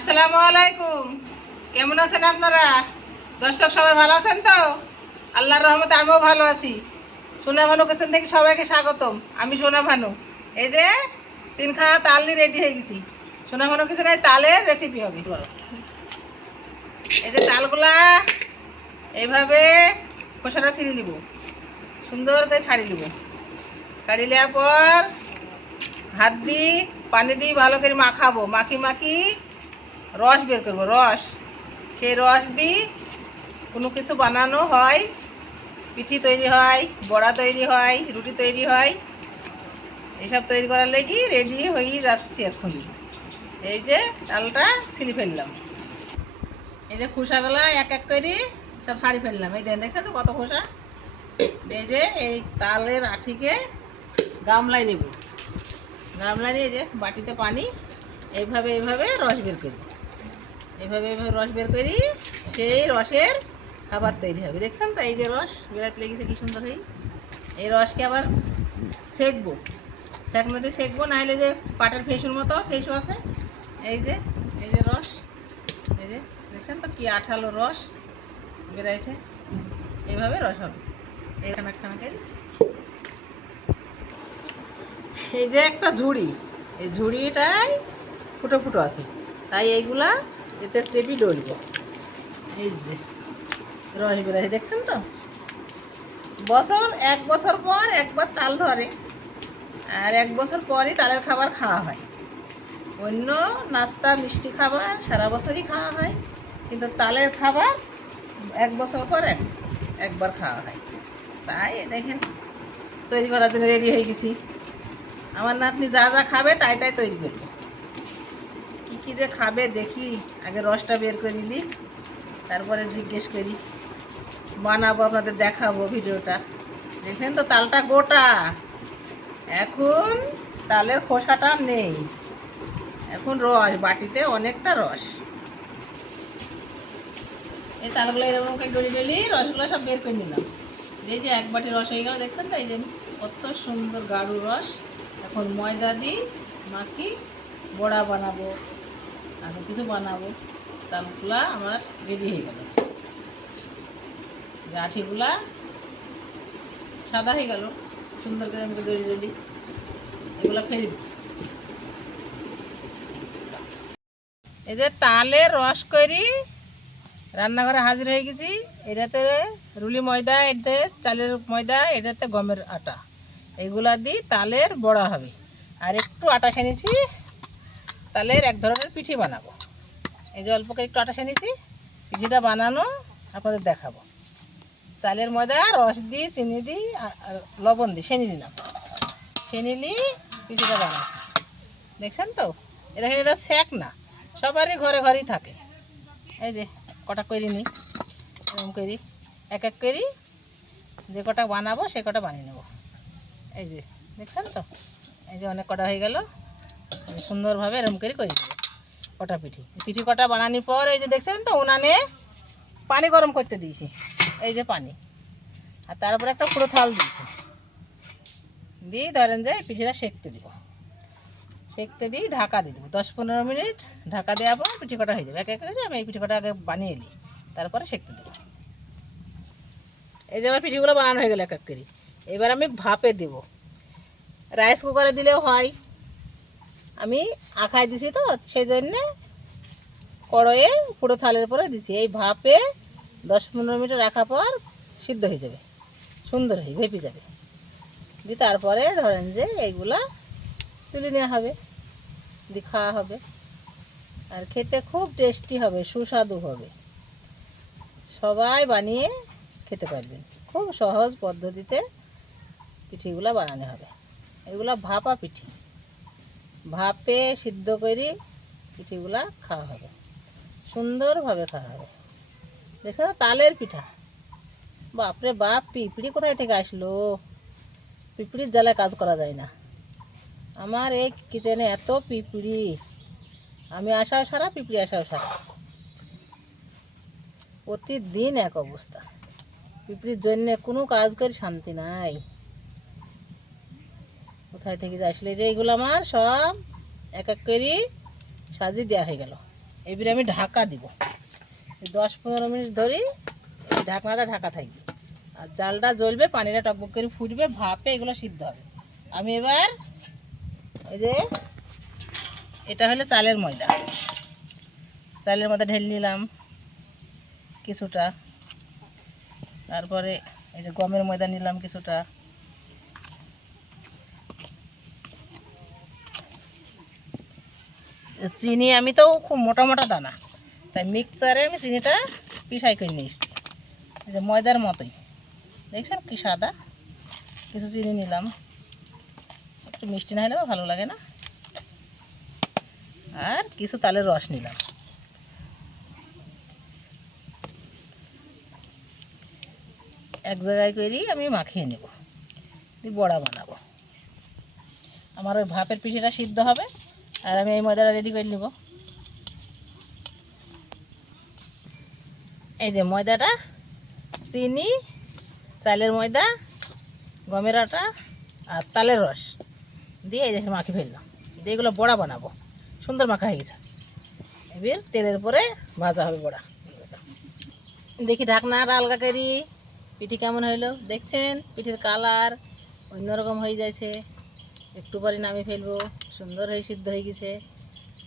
আসসালামু আলাইকুম। কেমন আছেন আপনারা? দর্শক সবাই ভালো আছেন তো? আল্লাহর রহমতে আমিও ভালো আছি। সোনা ভানু কিচেন থেকে সবাইকে স্বাগতম। আমি সোনা ভানু। এই যে তিনখানা তাল নিয়ে রেডি হয়ে গেছি। সোনা ভানু কিচেনের তালের রেসিপি হবে। এই যে তালগুলা এইভাবে খোসাটা ছিঁড়ে নিব, সুন্দর করে ছাড়িয়ে নিব। ছাড়িয়ে নেওয়ার পর হাত দিয়ে পানি দিয়ে ভালো করে মাখাবো, মাখি রস বের করবো। রস, সেই রস দিয়ে কোনো কিছু বানানো হয়, পিঠি তৈরি হয়, বড়া তৈরি হয়, রুটি তৈরি হয়। এইসব তৈরি করার লেগে রেডি হয়ে যাচ্ছি এক্ষুনি। এই যে তালটা ছিঁড়ে ফেললাম, এই যে খোসাগুলা এক এক করে সব ছাড়ি ফেললাম। এই দেখছেন তো কত খোসা। এই যে এই তালের আঠিকে গামলায় নেব, গামলা নিয়ে যে বাটিতে পানি এইভাবে রস বের করি, এইভাবে রস বের করি। সেই রসের খাবার তৈরি হবে। দেখছেন তো এই যে রস বেরাতে লেগেছে কি সুন্দর হয়ে। এই রসকে আবার সেঁকবো, সেঁকনা দিয়ে সেঁকবো, নাহলে যে পাটের ফেসুর মতো ফেসু আছে, এই যে রস, এই যে দেখছেন তো কি আঠালো রস বেরাইছে। এইভাবে রস হবে। এই খানা এই যে একটা ঝুড়ি, এই ঝুড়িটাই ফুটো ফুটো আছে, তাই এইগুলা এতে চেপি ডলব। এই যে রস বেরাইছে, দেখছেন তো। এক বছর পর একবার তাল ধরে, আর এক বছর পরই তালের খাবার খাওয়া হয়। অন্য নাস্তা মিষ্টি খাবার সারা বছরই খাওয়া হয়, কিন্তু তালের খাবার এক বছর পর একবার খাওয়া হয়। তাই দেখেন তৈরি করার জন্য রেডি হয়ে গেছি। আমার নাতনি যা যা খাবে তাই তৈরি করবো। কী কী যে খাবে দেখি, আগে রসটা বের করে নিই, তারপরে জিজ্ঞেস করি, বানাবো, আপনাদের দেখাবো ভিডিওটা। দেখেন তো তালটা গোটা, এখন তালের খোসাটা নেই, এখন রস বাটিতে অনেকটা রস। এই তালগুলো এরকম করে ডলি রসগুলো সব বের করে নিলাম। এই যে এক বাটি রস হয়ে গেল, দেখছেন তো। এই যে কত সুন্দর গাঢ় রস। এখন ময়দা দিই মাখি, বড়া বানাবো, আরও কিছু বানাবো। তালগুলা আমার রেডি হয়ে গেল। আঠিগুলা সাদা হয়ে গেল, সুন্দর করে আমি ডলি এগুলো ফেলে দিই। এই যে তালের রস করি রান্নাঘরে হাজির হয়ে গেছি। এটাতে রুলি ময়দা, এটাতে চালের ময়দা, এটাতে গমের আটা, এইগুলা দিয়ে তালের বড়া হবে। আর একটু আটা সেনেছি, তালের এক ধরনের পিঠে বানাবো। এই যে অল্প করে একটু আটা সেনেছি, পিঠেটা বানানো আপনাদের দেখাবো। চালের ময়দা রস দিয়ে চিনি দিই আর লবণ দিই, সেনে নিলাম, সেনে নিয়ে পিঠেটা বানাচ্ছি। দেখছেন তো। দেখেন এটা স্যাক না, সবারই ঘরে ঘরেই থাকে। এই যে কটা করে নিই, এরকম করি এক এক করি, যে কটা বানাবো সে কটা বানিয়ে নেব। এই যে দেখছেন তো, এই যে অনেক কটা হয়ে গেল। সুন্দরভাবে এরকম করে দেবো কটা পিঠি কটা বানানোর পর এই যে দেখছেন তো উনানে পানি গরম করতে দিয়েছি। এই যে পানি, আর তারপরে একটা পুরো থাল দিয়েছি, দিয়ে ধরেন যে পিঠিটা সেঁকতে দিব। সেঁকতে দিই, ঢাকা দিয়ে দেবো 10-15 মিনিট। ঢাকা দেওয়ার পর পিঠি কটা হয়ে যাবে। এক এক করে আমি এই পিঠি কটা আগে বানিয়ে নিই, তারপরে সেঁকতে দেবো। এই যে আমার পিঠিগুলো বানানো হয়ে গেল এক এক করে। এবার আমি ভাপে দেব। রাইস কুকারে দিলেও হয়, আমি আখায় দিছি তো সেই জন্যে কড়াইয়ে পুরো থালের পরে দিছি। এই ভাপে 10-15 মিনিট রাখার পর সিদ্ধ হয়ে যাবে, সুন্দর হয়ে ভেপে যাবে। দিয়ে তারপরে ধরেন যে এইগুলা তুলে নেওয়া হবে, দিয়ে খাওয়া হবে। আর খেতে খুব টেস্টি হবে, সুস্বাদু হবে। সবাই বানিয়ে খেতে পারবেন। খুব সহজ পদ্ধতিতে পিঠিগুলা বানানো হবে। এগুলা ভাপা পিঠি, ভাপে সিদ্ধ করে পিঠিগুলা খাওয়া হবে, সুন্দরভাবে খাওয়া হবে। দেখছেন তালের পিঠা, বাপরে বাপ, পিঁপড়ি কোথায় থেকে আসলো। পিঁপড়ির জ্বালায় কাজ করা যায় না। আমার এই কিচেনে এত পিঁপড়ি, আমি আসাও সারা, পিঁপড়ি আসাও সারা, প্রতিদিন এক অবস্থা। পিঁপড়ির জন্যে কোনো কাজ করে শান্তি নাই, কোথায় থেকে আসলে। যে এইগুলো আমার সব এক এক করে সাজিয়ে দেওয়া হয়ে গেল। এবারে আমি ঢাকা দিব 10-15 মিনিট ধরে ঢাকনাটা ঢাকা থাকবে আর জালটা জ্বলবে, পানিটা টকবক করে ফুটবে, ভাপে এগুলো সিদ্ধ হবে। আমি এবার ওই যে এটা হলো চালের ময়দা ঢেলে নিলাম কিছুটা, তারপরে এই যে গমের ময়দা নিলাম কিছুটা, চিনি আমি তো খুব মোটা মোটা দানা, তাই মিক্সচারে আমি চিনিটা পিসাই করে নিয়ে এসেছি, এই যে ময়দার মতোই দেখছেন কি সাদা। কিছু চিনি নিলাম, একটু মিষ্টি না হলে ভালো লাগে না। আর কিছু তালের রস নিলাম। এক জায়গায় করেই আমি মাখিয়ে নেব, বড়া বানাবো। আমার ওই ভাপের পিঠেটা সিদ্ধ হবে আর আমি এই ময়দাটা রেডি করে নেব। এই যে ময়দাটা, চিনি, চালের ময়দা, গমের আটা আর তালের রস দিয়ে এই যে মাখি ফেললাম, দিয়ে এগুলো বড়া বানাবো। সুন্দর মাখা হয়ে গেছে, এবার তেলের উপরে ভাজা হবে বড়া। দেখি ঢাকনাটা আলগা করি, পিঠে কেমন হইলো দেখছেন। পিঠের কালার অন্যরকম হয়ে যাচ্ছে, একটু পরে নামিয়ে ফেলবো। সুন্দর হয়ে সিদ্ধ হয়ে গেছে।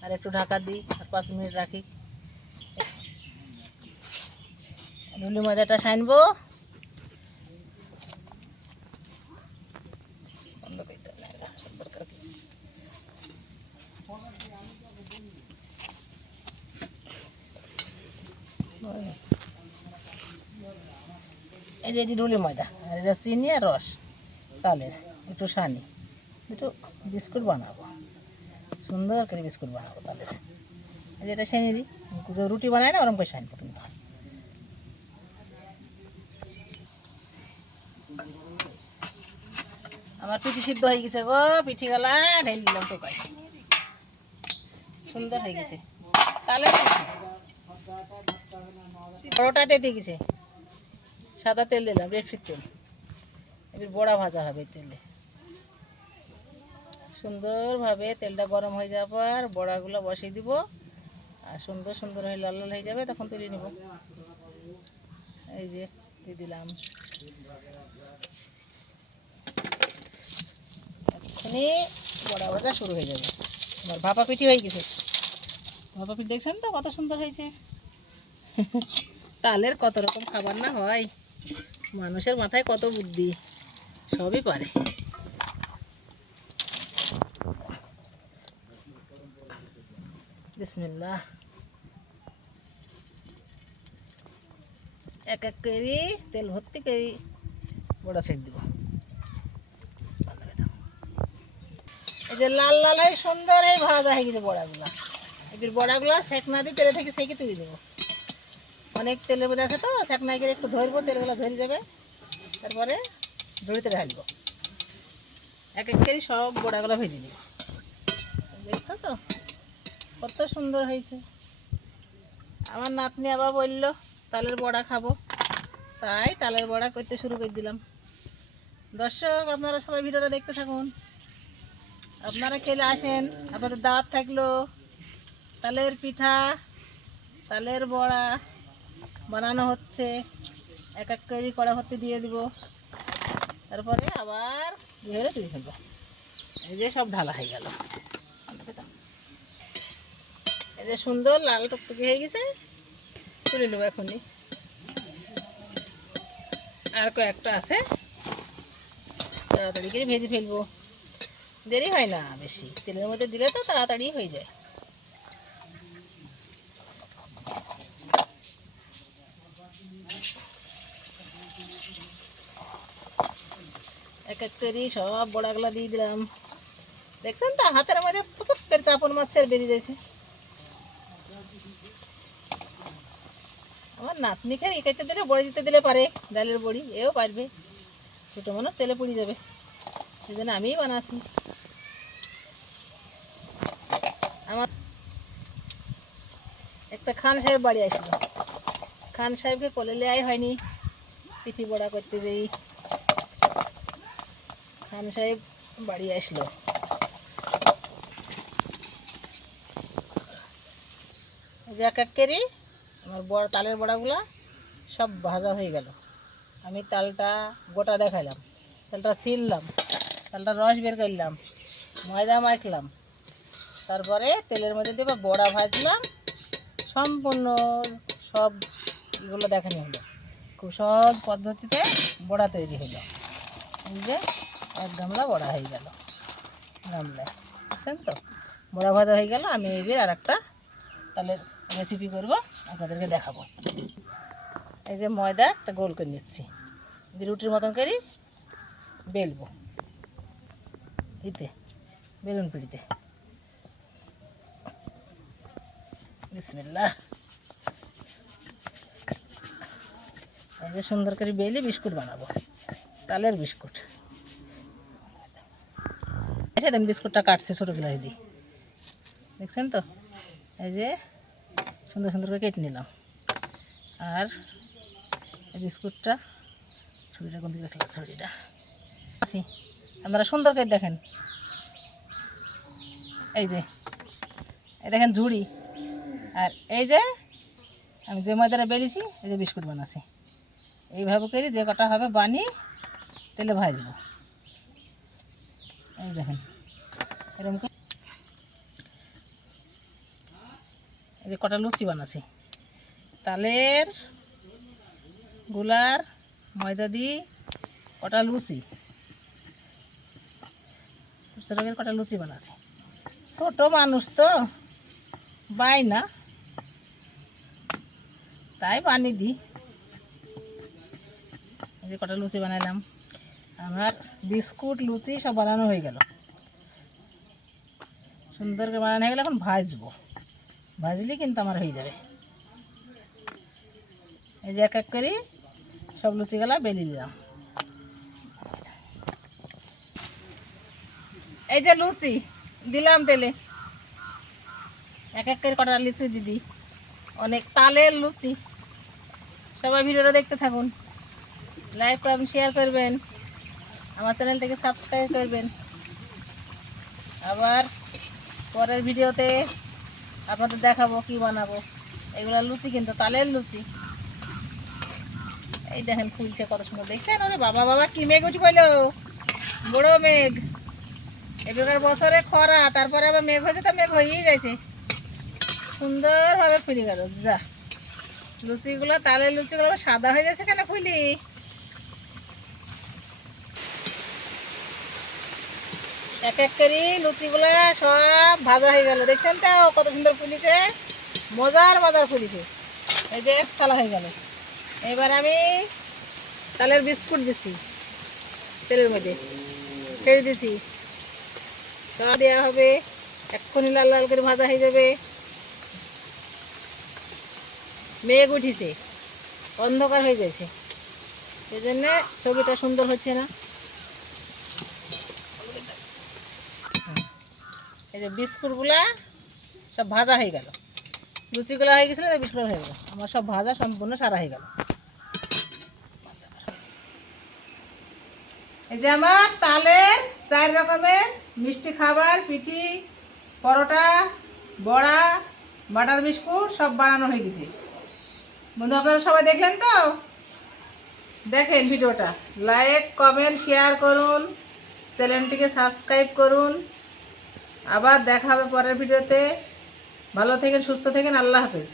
আর একটু ঢাকা দিই আর 5 মিনিট রাখি। রুলি ময়দাটা সানবো, এই যে এটি রুলি ময়দা আর এটা চিনি আর রস তালের একটু সানি, একটু বিস্কুট বানাবো, সুন্দর করে বিস্কুট বানাবো তালের। এই যে এটা সানি দিই, রুটি বানাই না ওরকম করে সানবো। কিন্তু আমার পিঠি সিদ্ধ হয়ে গেছে গো, পিঠি গলা ঢেলে দিলাম টোকায়, সুন্দর হয়ে গেছে তালের পিঠি। বড়টাতে দিয়ে গেছে, সাদা তেল দিলাম, রেডফিট তেল। এবার বড়া ভাজা হবে তেলে, সুন্দরভাবে তেলটা গরম হয়ে যাওয়ার পর বড়াগুলো বসিয়ে দিব আর সুন্দর সুন্দর হয়ে লাল লাল হয়ে যাবে, তখন তুলে নেব। এই যে দিয়ে দিলাম, এখনই বড়া ভাজা শুরু হয়ে যাবে। আমার ভাপা পিঠি হয়ে গেছে, ভাপা পিঠি দেখছেন তো কত সুন্দর হয়েছে। তালের কত রকম খাবার না হয়, মানুষের মাথায় কত বুদ্ধি, সবই পারে। বিসমিল্লাহ, এক এক করে তেল ভর্তি করে বড়া ছেড়ে দিব। এই যে লাল লাল হয়ে সুন্দর হয়ে ভাজা হয়ে গেছে বড়াগুলা। এবার বড়াগুলা সেঁকনা দিয়ে তেলে থেকে সেঁকে তুলে দেবো। অনেক তেলের মধ্যে আছে তো, সেঁকনা গিয়ে একটু ধরবো, তেলগুলো ধরে যাবে, তারপরে ঝুড়িতে ঢালবো। এক এক করে সব বড়াগুলো ভেজে নেব। দেখছো তো কত সুন্দর হয়েছে। আমার নাতনি আবার বললো তালের বড়া খাবো, তাই তালের বড়া করতে শুরু করে দিলাম। দর্শক আপনারা সবাই ভিডিওটা দেখতে থাকুন, আপনারা খেলে আসেন, আপনাদের দাওয়াত থাকলো। তালের পিঠা, তালের বড়া বানানো হচ্ছে, এক এক করে কড়া ভর্তি দিয়ে দিব, তারপরে আবার ধরে তুলে ফেলবো। এই যে সব ঢালা হয়ে গেল, এই যে সুন্দর লাল টুকটুকি হয়ে গেছে, তুলে নেবো এখনই। আর কয়েকটা আছে, তাড়াতাড়ি করে ভেজে ফেলবো, দেরি হয় না বেশি, তেলের মধ্যে দিলে তো তাড়াতাড়ি হয়ে যায়। এক এক করে সব বড়াগুলো দিয়ে দিলাম, দেখছেন তো হাতের মধ্যে প্রচুর করে চাপন মারছে আর বেরিয়ে যাচ্ছে। আমার নাতনি খেয়ে খাইতে দিলে বড়ি দিতে দিলে পারে, ডালের বড়ি এও পারবে, ছোটো মানুষ তেলে পুড়ে যাবে, সেই জন্য আমিই বানাচ্ছি। আমার একটা খান সাহেব বাড়ি আসলো, খান সাহেবকে কোলে লেয়াই হয়নি, পিঠি বড়া করতে যাই। খান সাহেব বাড়ি আসলো, যে এক এক করে আমার বড় তালের বড়াগুলো সব ভাজা হয়ে গেল। আমি তালটা গোটা দেখাইলাম, তালটা ছিললাম, তালটা রস বের করলাম, ময়দা মাখলাম, তারপরে তেলের মধ্যে দিয়ে বড়া ভাজলাম। সম্পূর্ণ সব এগুলো দেখানো হলো, খুব সহজ পদ্ধতিতে বড়া তৈরি হলো। এই যে এক গামলা বড়া হয়ে গেল, গামলায় বুঝছেন তো, বড়া ভাজা হয়ে গেল। আমি এবার আর একটা তাহলে রেসিপি করব, আপনাদেরকে দেখাবো। এই যে ময়দা একটা গোল করে নিচ্ছি, রুটির মতন করি বেলবো, ইতে বেলুন পিড়িতে। বিসমিল্লাহ। এই যে সুন্দর করে বেলি বিস্কুট বানাবো, তালের বিস্কুট। আচ্ছা দেন, বিস্কুটটা কাটছে ছোটো গ্লাস দিয়ে, দেখছেন তো। এই যে সুন্দর সুন্দর করে কেটে নিলাম। আর এই বিস্কুটটা, ছুরিটা কোন দিকে রাখলাম, ছুরিটা আছি, আপনারা সুন্দর করে দেখেন। এই যে এই দেখেন ঝুড়ি, আর এই যে আমি যে ময়দাটা বেরিয়েছি, এই যে বিস্কুট বানাচ্ছি। এইভাবে করে যে কটা হবে বানিয়ে তেলে ভাজবো। এই দেখেন এরকম করে এই যে কটা লুচি বানাচ্ছি, তালের গুলার ময়দা দিয়ে কটা লুচি, ছোটোকের কটা লুচি বানাচ্ছি। ছোটো মানুষ তো বাই না, তাই বানিয়ে দিই। এই যে কটা লুচি বানাইলাম, আমার বিস্কুট লুচি সব বানানো হয়ে গেল, সুন্দর করে বানানো হয়ে গেল। এখন ভাজবো, ভাজলেই কিন্তু আমার হয়ে যাবে। এই যে এক এক করে সব লুচিগুলা বেলে দিলাম। এই যে লুচি দিলাম তেলে, এক এক করে কটা লুচি দিদি, অনেক তালের লুচি। সবাই ভিডিওটা দেখতে থাকুন, লাইক করবেন, শেয়ার করবেন, আমার চ্যানেলটাকে সাবস্ক্রাইব করবেন। আবার পরের ভিডিওতে আপনাদের দেখাবো কি বানাবো। এগুলো লুচি কিন্তু তালের লুচি। এই দেখেন ফুলছে কত সুন্দর, দেখছেন? ওরে বাবা বাবা, কি মেঘ উঠি পড়লো, বড় মেঘ। এবারকার বছরে খরা, তারপরে আবার মেঘ হয়েছে, তো মেঘ হয়েই যাইছে, সুন্দরভাবে ফুলে গেল। যা লুচিগুলো, তালের লুচিগুলো সাদা হয়ে যাচ্ছে কেন ফুলি? এক এক করে লুচিগুলা সব ভাজা হয়ে গেল, দেখছেন তো কত সুন্দর ফুলিছে, মজার মজার ফুলিছে। এই যে এক থালা হয়ে গেল। এবার আমি তালের বিস্কুট দিছি, তেলের মধ্যে ছেড়ে দিছি, সব দেওয়া হবে, এক্ষুনি লাল লাল করে ভাজা হয়ে যাবে। মেঘ উঠিছে, অন্ধকার হয়ে যাচ্ছে, সেই জন্যে ছবিটা সুন্দর হচ্ছে না। এই যে বিস্কুটগুলা সব ভাজা হয়ে গেল, লুচিগুলো হয়ে গেছিলো, বিস্কুট হয়ে গেল, আমার সব ভাজা সম্পূর্ণ সারা হয়ে গেল। এই যে আমার তালের 4 রকমের মিষ্টি খাবার, পিঠি, পরোটা, বড়া, বাটার বিস্কুট সব বানানো হয়ে গেছে। বন্ধু আপনারা সবাই দেখলেন তো? দেখেন ভিডিওটা, লাইক কমেন্ট শেয়ার করুন, চ্যানেলটিকে সাবস্ক্রাইব করুন। আবার দেখা হবে পরের ভিডিওতে। ভালো থাকেন, সুস্থ থাকেন, আল্লাহ হাফেজ।